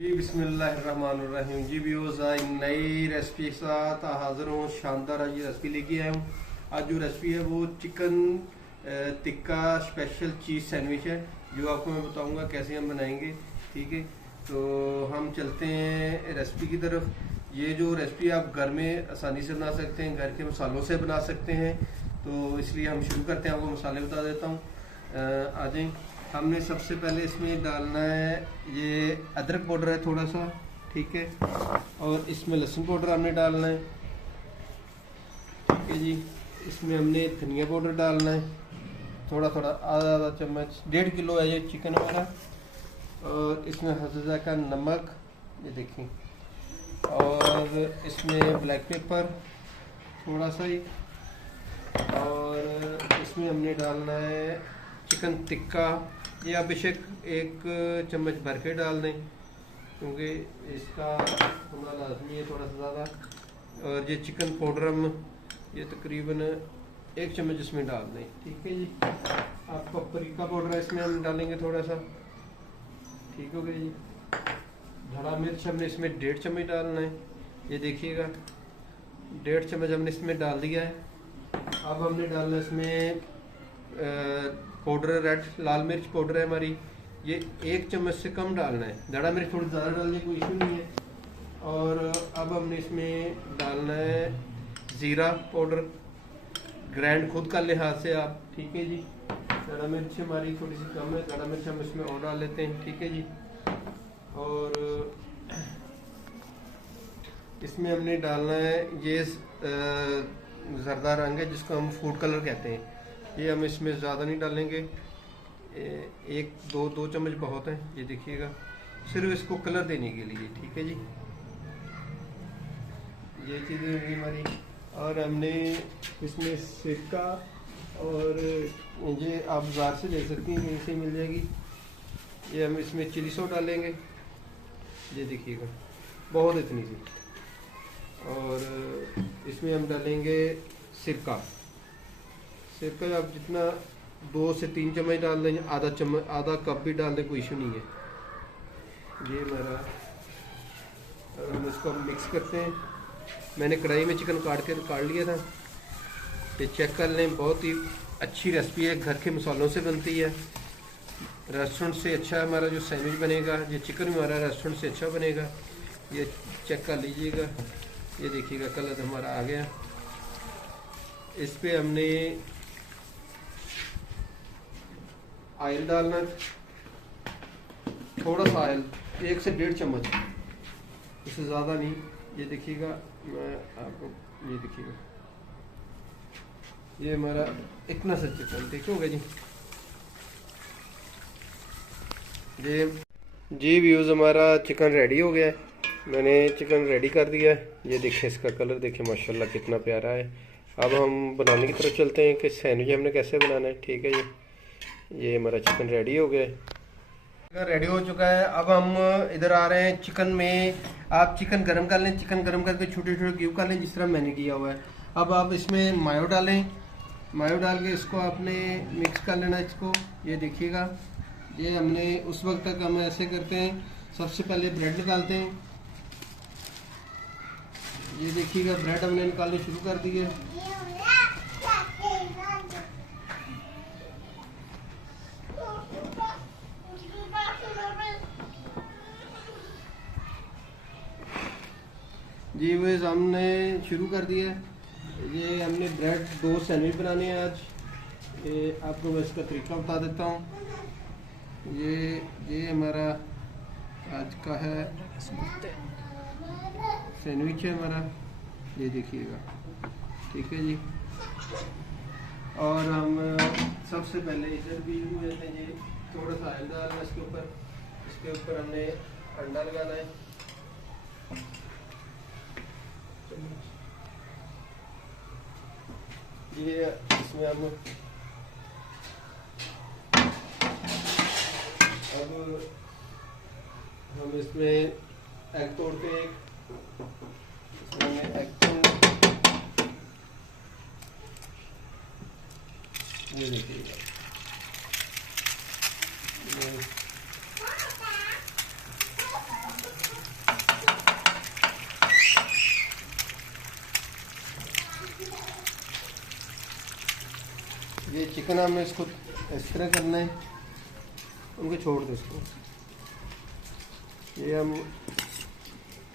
जी बिस्मिल्लाहिर्रहमानिर्रहीम। जी व्यूअर्स, आज नई रेसिपी के साथ हाज़िर हूँ। शानदार आज ये रेसिपी लेके आया हूँ। आज जो रेसिपी है वो चिकन टिक्का स्पेशल चीज़ सैंडविच है, जो आपको मैं बताऊँगा कैसे हम बनाएंगे। ठीक है, तो हम चलते हैं रेसिपी की तरफ। ये जो रेसिपी आप घर में आसानी से बना सकते हैं, घर के मसालों से बना सकते हैं, तो इसलिए हम शुरू करते हैं। आपको मसाले बता देता हूँ। आ जाएँ। हमने सबसे पहले इसमें डालना है ये अदरक पाउडर है थोड़ा सा, ठीक है, और इसमें लहसुन पाउडर हमने डालना है, ठीक है जी। इसमें हमने धनिया पाउडर डालना है थोड़ा थोड़ा, आधा आधा चम्मच, 1.5 किलो है ये चिकन हमारा। और इसमें हज़रत का नमक, ये देखिए, और इसमें ब्लैक पेपर थोड़ा सा ही, और इसमें हमने डालना है चिकन टिक्का। ये आप बेशक 1 चम्मच भर के डाल दें, क्योंकि इसका होना लाजमी है थोड़ा सा ज़्यादा। और ये चिकन पाउडर हम ये तकरीबन 1 चम्मच इसमें डाल दें, ठीक है जी। आप पपरिका पाउडर है इसमें हम डालेंगे थोड़ा सा, ठीक हो गया जी। धड़ा मिर्च हमने इसमें 1.5 चम्मच डालना है, ये देखिएगा 1.5 चम्मच हमने इसमें डाल दिया है। अब हमने डालना है इसमें पाउडर, रेड लाल मिर्च पाउडर है हमारी, ये 1 चम्मच से कम डालना है। धड़ा मिर्च थोड़ी ज़्यादा डालने कोई इशू नहीं है। और अब हमने इसमें डालना है ज़ीरा पाउडर, ग्राइंड खुद कर ले हाथ से आप, ठीक है जी। धड़ा मिर्च हमारी थोड़ी सी कम है, धड़ा मिर्च हम इसमें और डाल लेते हैं, ठीक है जी। और इसमें हमने डालना है ये जरदा रंग है, जिसको हम फूड कलर कहते हैं। ये हम इसमें ज़्यादा नहीं डालेंगे, 1-2 चम्मच बहुत है, ये देखिएगा, सिर्फ इसको कलर देने के लिए, ठीक है जी। ये चीज़ें होगी हमारी। और हमने इसमें सिरका, और ये आप बाज़ार से ले सकती हैं, कहीं से मिल जाएगी। ये हम इसमें चिली सॉस डालेंगे, ये देखिएगा, बहुत इतनी सी। और इसमें हम डालेंगे सिरका आप जितना 2 से 3 चम्मच डाल दें, आधा चम्मच, आधा कप भी डाल दें, कोई इशू नहीं है। ये हमारा, हम इसको मिक्स करते हैं। मैंने कढ़ाई में चिकन काट लिया था, ये चेक कर लें। बहुत ही अच्छी रेसिपी है, घर के मसालों से बनती है। रेस्टोरेंट से अच्छा हमारा जो सैंडविच बनेगा, ये चिकन हमारा रेस्टोरेंट से अच्छा बनेगा, ये चेक कर लीजिएगा। ये देखिएगा कलर हमारा आ गया। इस पे हमने ऑयल डालना, थोड़ा सा ऑयल, 1 से 1.5 चम्मच, इससे ज़्यादा नहीं। ये देखिएगा, मैं आपको ये देखिएगा, ये हमारा इतना सा चिकन, ठीक हो गया जी। जी व्यूज़, हमारा चिकन रेडी हो गया है। मैंने चिकन रेडी कर दिया है, ये देखिए, इसका कलर देखिए माशाल्लाह कितना प्यारा है। अब हम बनाने की तरफ चलते हैं कि सैंडविच हमने कैसे बनाना है, ठीक है जी। ये हमारा चिकन रेडी हो गया है, रेडी हो चुका है। अब हम इधर आ रहे हैं चिकन में। आप चिकन गरम कर लें, चिकन गरम करके छोटे छोटे क्यूब कर लें, जिस तरह मैंने किया हुआ है। अब आप इसमें मायो डालें, मायो डाल के इसको आपने मिक्स कर लेना इसको, ये देखिएगा। ये हमने उस वक्त तक हम ऐसे करते हैं, सबसे पहले ब्रेड निकालते हैं, ये देखिएगा, ब्रेड हमने निकालने शुरू कर दिए। जी वो हमने शुरू कर दिया। ये हमने ब्रेड 2 सैंडविच बनाने हैं आज। ये आपको मैं इसका तरीका बता देता हूँ। ये हमारा आज का है सैंडविच है हमारा, ये देखिएगा, ठीक है जी। और हम सबसे पहले इधर भी हुए थे, ये थोड़ा सा ऑयल डालना इसके ऊपर हमने अंडा लगाना है। ये इसमें अब हम इसमें एग तोड़ते हैं, इसमें एग ये देखिएगा, चिकन हमने इसको इस तरह करना है, उनको छोड़ दो इसको। ये हम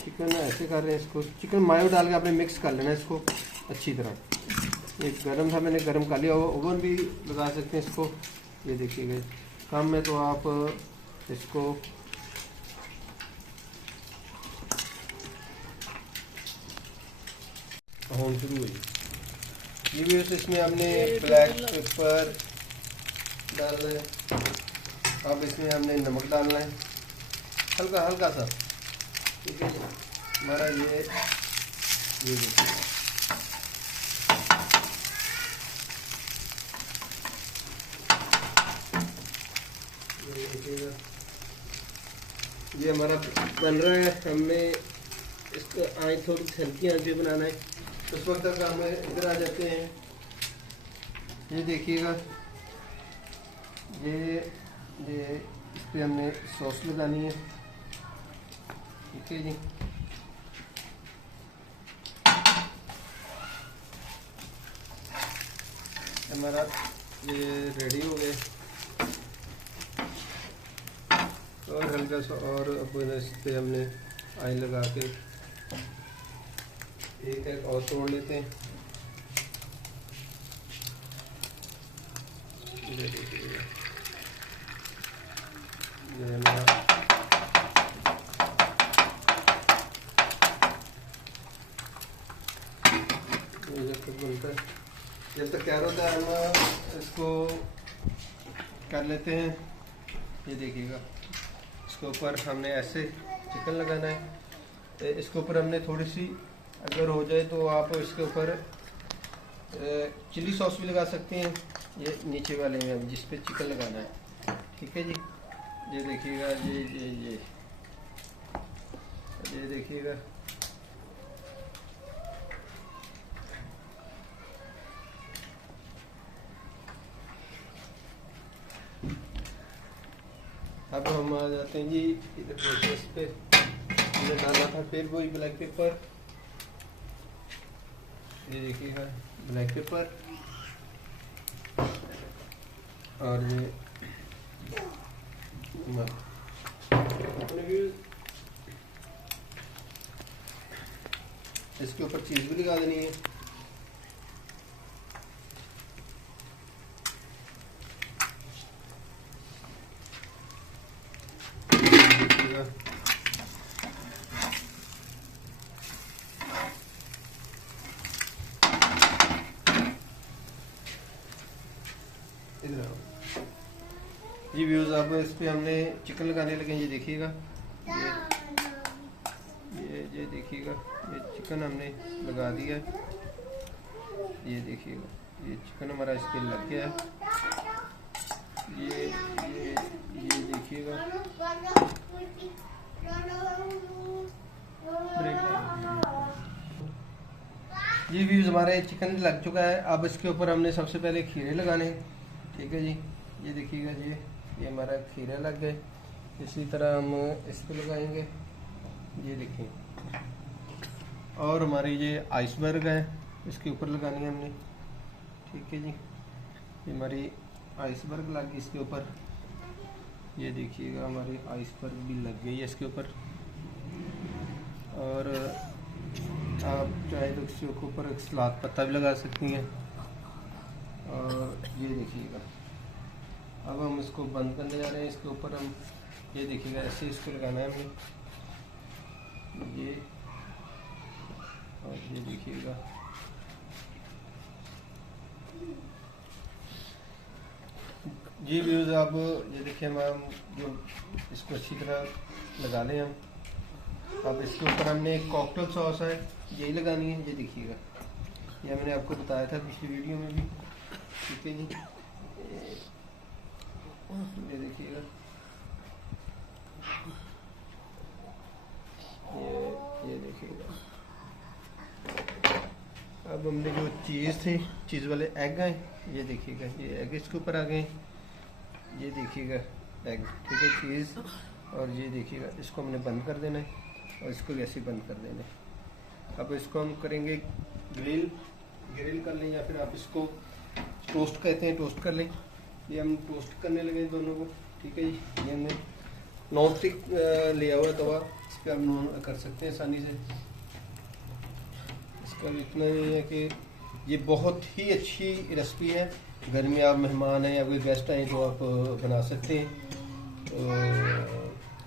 चिकन ऐसे कर रहे हैं, इसको चिकन मायो डाल के आपने मिक्स कर लेना है इसको अच्छी तरह। ये गरम था, मैंने गरम कर लिया, ओवन भी लगा सकते हैं इसको। ये देखिएगा कम है तो आप इसको होम शुरू हुई। ये भी इसमें हमने ब्लैक पेपर डालना है, अब इसमें हमने नमक डालना है हल्का हल्का सा, ठीक है। हमारा ये देखिए ये हमारा बन रहा है। हमें इसको आँच थोड़ी हल्की आँच पे बनाना है, उस वक्त तक हम इधर आ जाते हैं। ये देखिएगा ये इस पर हमने सॉस लगानी है, ठीक है जी। हमारा ये रेडी हो गए, और हल्का सा और अब इस पर हमने ऑयल लगा के एक और तोड़ लेते हैं। ये देखिएगा ये हमारा जब तक बनता है, जब तक तैयार होता है हम इसको कर लेते हैं। ये देखिएगा इसके ऊपर हमने ऐसे चिकन लगाना है, इसके ऊपर हमने थोड़ी सी अगर हो जाए तो आप इसके ऊपर चिली सॉस भी लगा सकते हैं। ये नीचे वाले में जिस पे चिकन लगाना है, ठीक है जी। ये देखिएगा ये देखिएगा अब हम आ जाते हैं जी इधर प्रोसेस पे। हमने डाला था फिर वही ब्लैक पेपर, ये देखिएगा ब्लैक पेपर, और ये इसके ऊपर चीज़ भी लगा देनी है। जी व्यूज़, अब इस पे हमने चिकन लगाने लगे। ये देखिएगा ये देखिएगा ये चिकन हमने लगा दिया। ये देखिएगा ये चिकन हमारा इस पे लग गया है। ये देखिएगा जी व्यूज़, हमारे चिकन लग चुका है। अब इसके ऊपर हमने सबसे पहले खीरे लगाने हैं, ठीक है जी। ये देखिएगा ये हमारा खीरा लग गए। इसी तरह हम इस पे लगाएंगे, ये देखिए। और हमारी ये आइसबर्ग है, इसके ऊपर लगानी है हमने, ठीक है जी। ये हमारी आइसबर्ग लग गई इसके ऊपर। ये देखिएगा हमारी आइसबर्ग भी लग गई है इसके ऊपर। और आप चाहे तो इसके ऊपर एक सलाद पत्ता भी लगा सकती हैं। और ये देखिएगा अब हम इसको बंद करने जा रहे हैं। इसके ऊपर हम ये देखिएगा ऐसे इसको लगाना है हमें, ये, और ये देखिएगा जी व्यूज़। अब ये देखिए हम जो इसको अच्छी तरह लगा लें हम। अब इसके ऊपर हमने एक कॉकटेल सॉस है, यही लगानी है। ये देखिएगा ये मैंने आपको बताया था पिछली वीडियो में भी, ठीक है जी। ये देखिएगा ये देखिएगा। अब हमने जो चीज़ थी, चीज़ वाले एग हैं, ये देखिएगा ये एग इसके ऊपर आ गए। ये देखिएगा एग, ठीक है, चीज़। और ये देखिएगा इसको हमने बंद कर देना है और इसको वैसे बंद कर देना है। अब इसको हम करेंगे ग्रिल कर लें, या फिर आप इसको टोस्ट कहते हैं, टोस्ट कर लें। ये हम टोस्ट करने लगे दोनों को, ठीक है जी। ये हमने नॉन स्टिक लिया हुआ तवा, इस पर हम कर सकते हैं आसानी से। इसका भी इतना नहीं है कि ये बहुत ही अच्छी रेसिपी है, घर में आप मेहमान हैं या कोई गेस्ट आए तो आप बना सकते हैं। तो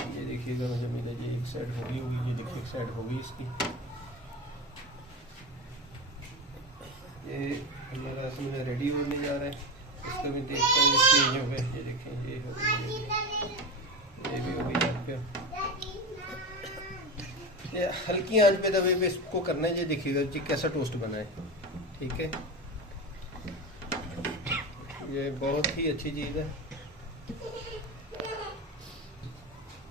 ये देखिएगा जमीला जी, एक साइड हो गई होगी, ये देखिए एक साइड हो गई इसकी। ये हमारा इसमें रेडी होने जा रहा है, इसका भी देखता हूँ चेंज हो गया। ये देखें, ये हो गई, ये भी हो गई यहाँ पे। ये हल्की आंच पे तवे पे इसको करना है। ये देखिएगा जी कैसा टोस्ट बना है, ठीक है। ये बहुत ही अच्छी चीज़ है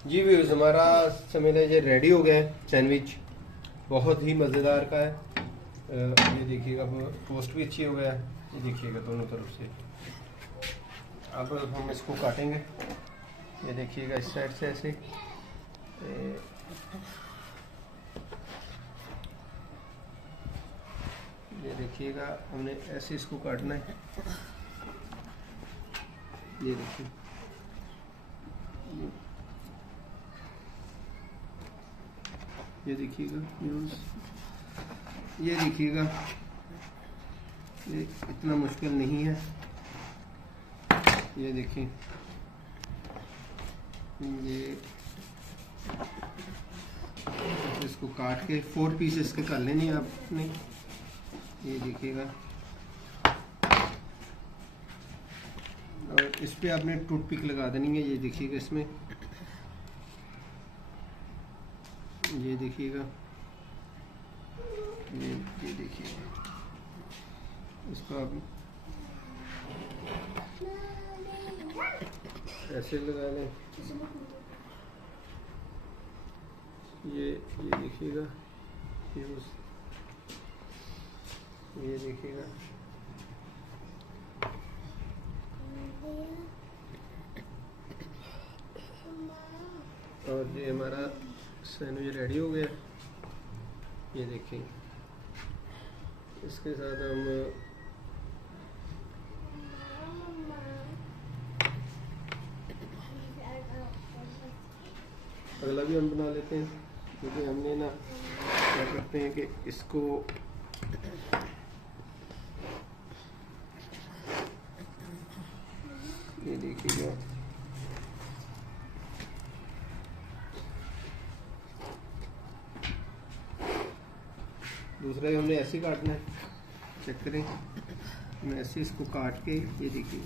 जी। व्यूअर्स, हमारा समझ ये रेडी हो गया है सैंडविच, बहुत ही मज़ेदार का है। ये देखिएगा अब टोस्ट भी अच्छी हो गया है, ये देखिएगा दोनों तरफ से। अब हम इसको काटेंगे, ये देखिएगा इस साइड से ऐसे। ये देखिएगा हमने ऐसे इसको काटना है। ये देखिए, ये देखिएगा व्यूअर्स, ये देखिएगा, ये इतना मुश्किल नहीं है। ये देखिए, ये इसको काट के 4 पीसेस के कर लेने आपने। ये देखिएगा, और इस पे आपने टूथपिक लगा देनी है। ये देखिएगा इसमें, ये देखिएगा, ये देखिएगा, इसको आप ऐसे लगा दें। ये देखिएगा, ये देखिएगा, और ये हमारा सैंडविच रेडी हो गया। ये देखिए, इसके साथ हम अगला भी हम बना लेते हैं, क्योंकि हमने ना क्या करते हैं कि इसको ये देखिएगा, दूसरा हमने ऐसे काटना है। चेक करें, मैं ऐसे इसको काट के, ये देखिए,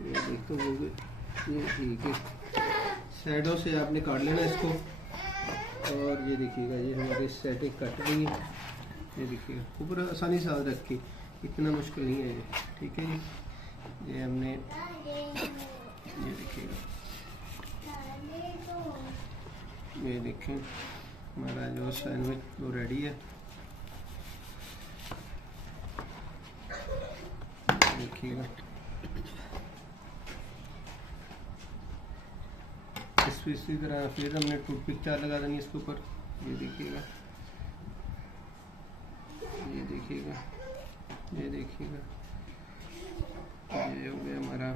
ये देखो, ये ठीक है। साइडों से आपने काट लेना इसको, और ये देखिएगा, ये हमारी सेटिंग कट गई है। ये देखिएगा, ऊपर आसानी से हाथ रख के, इतना मुश्किल नहीं है ये, ठीक है जी। ये हमने, ये देखिएगा, ये देखें हमारा जो सैंडविच वो रेडी है। देखिएगा, इसी तरह फिर हमने टूथपिक 4 लगा देनी इसके ऊपर। ये देखिएगा, ये देखिएगा, ये देखिएगा, ये हो गया हमारा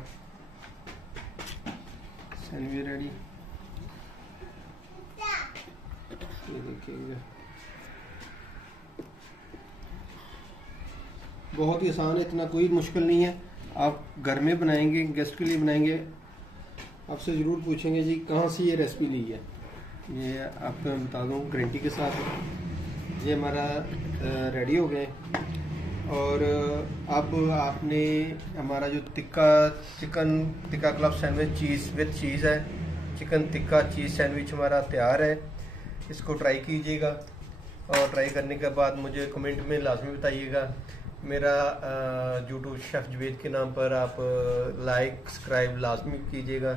सैंडविच रेडी। ये देखिएगा, बहुत ही आसान है, इतना कोई मुश्किल नहीं है। आप घर में बनाएंगे, गेस्ट के लिए बनाएंगे, आपसे ज़रूर पूछेंगे जी कहाँ से ये रेसिपी ली है। ये आपको मैं बता दूँ गारंटी के साथ। ये हमारा रेडी हो गए, और अब आपने हमारा जो chicken tikka club sandwich cheese with चीज़ है, चिकन टिक्का चीज़ सैंडविच हमारा तैयार है। इसको ट्राई कीजिएगा, और ट्राई करने के बाद मुझे कमेंट में लाजमी बताइएगा। मेरा यूट्यूब शेफ़ जवेद के नाम पर आप लाइक सब्सक्राइब लाजमी कीजिएगा,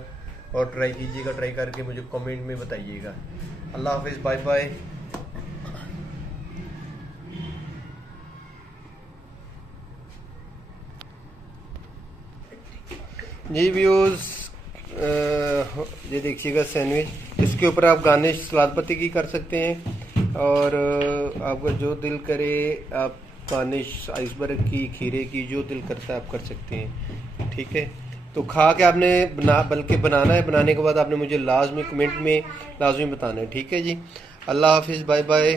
और ट्राई कीजिएगा। ट्राई करके मुझे कमेंट में बताइएगा। अल्लाह हाफिज़, बाय बाय। जी व्यूज़, ये देखिएगा सैंडविच, इसके ऊपर आप गार्निश सलाद पत्ती की कर सकते हैं। और आपका जो दिल करे आप गार्निश आइसबर्ग की, खीरे की, जो दिल करता है आप कर सकते हैं। ठीक है, तो खा के आपने बल्कि बनाना है, बनाने के बाद आपने मुझे लाजमी कमेंट में लाजमी बताना है। ठीक है जी, अल्लाह हाफिज़, बाय बाय।